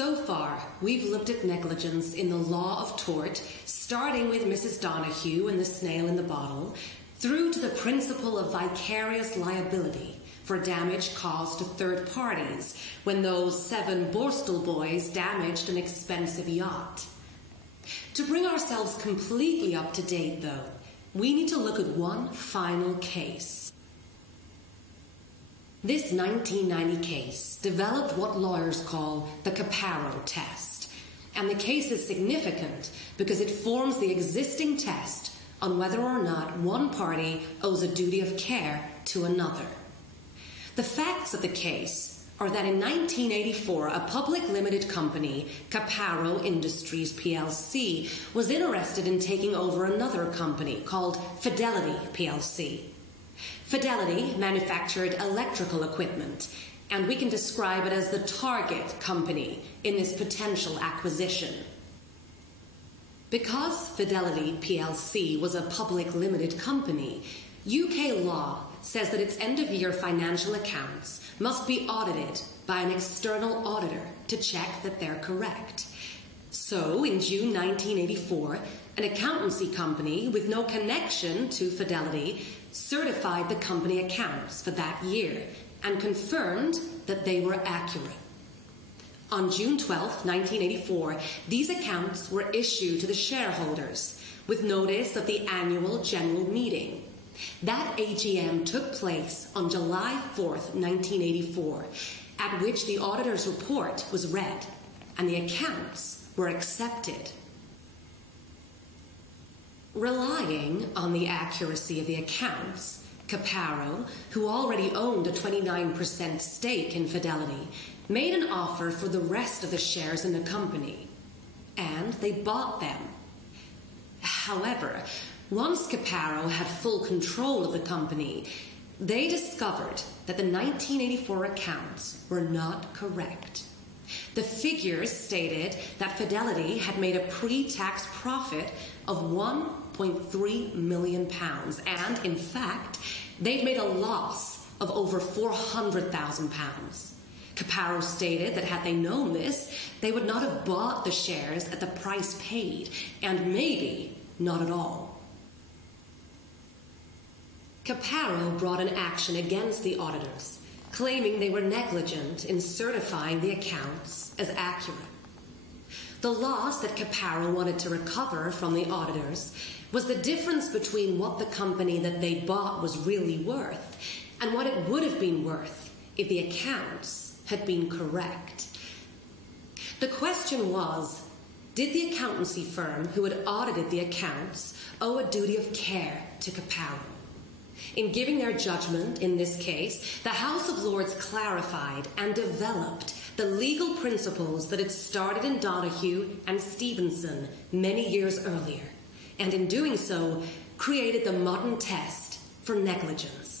So far, we've looked at negligence in the law of tort, starting with Mrs. Donahue and the snail in the bottle, through to the principle of vicarious liability for damage caused to third parties when those 7 Borstal boys damaged an expensive yacht. To bring ourselves completely up to date, though, we need to look at one final case. This 1990 case developed what lawyers call the Caparo test, and the case is significant because it forms the existing test on whether or not one party owes a duty of care to another. The facts of the case are that in 1984, a public limited company, Caparo Industries plc, was interested in taking over another company called Fidelity plc. Fidelity manufactured electrical equipment, and we can describe it as the target company in this potential acquisition. Because Fidelity plc was a public limited company, UK law says that its end-of-year financial accounts must be audited by an external auditor to check that they're correct. So, in June 1984, an accountancy company with no connection to Fidelity certified the company accounts for that year and confirmed that they were accurate. On June 12, 1984, these accounts were issued to the shareholders with notice of the annual general meeting. That AGM took place on July 4th, 1984, at which the auditor's report was read and the accounts were accepted. Relying on the accuracy of the accounts, Caparo, who already owned a 29% stake in Fidelity, made an offer for the rest of the shares in the company, and they bought them. However, once Caparo had full control of the company, they discovered that the 1984 accounts were not correct. The figures stated that Fidelity had made a pre-tax profit of £1.3 million, and in fact, they'd made a loss of over £400,000. Caparo stated that had they known this, they would not have bought the shares at the price paid, and maybe not at all. Caparo brought an action against the auditors, claiming they were negligent in certifying the accounts as accurate. The loss that Caparo wanted to recover from the auditors was the difference between what the company that they bought was really worth and what it would have been worth if the accounts had been correct. The question was, did the accountancy firm who had audited the accounts owe a duty of care to Caparo? In giving their judgment in this case, the House of Lords clarified and developed the legal principles that had started in Donahue and Stevenson many years earlier, and in doing so, created the modern test for negligence.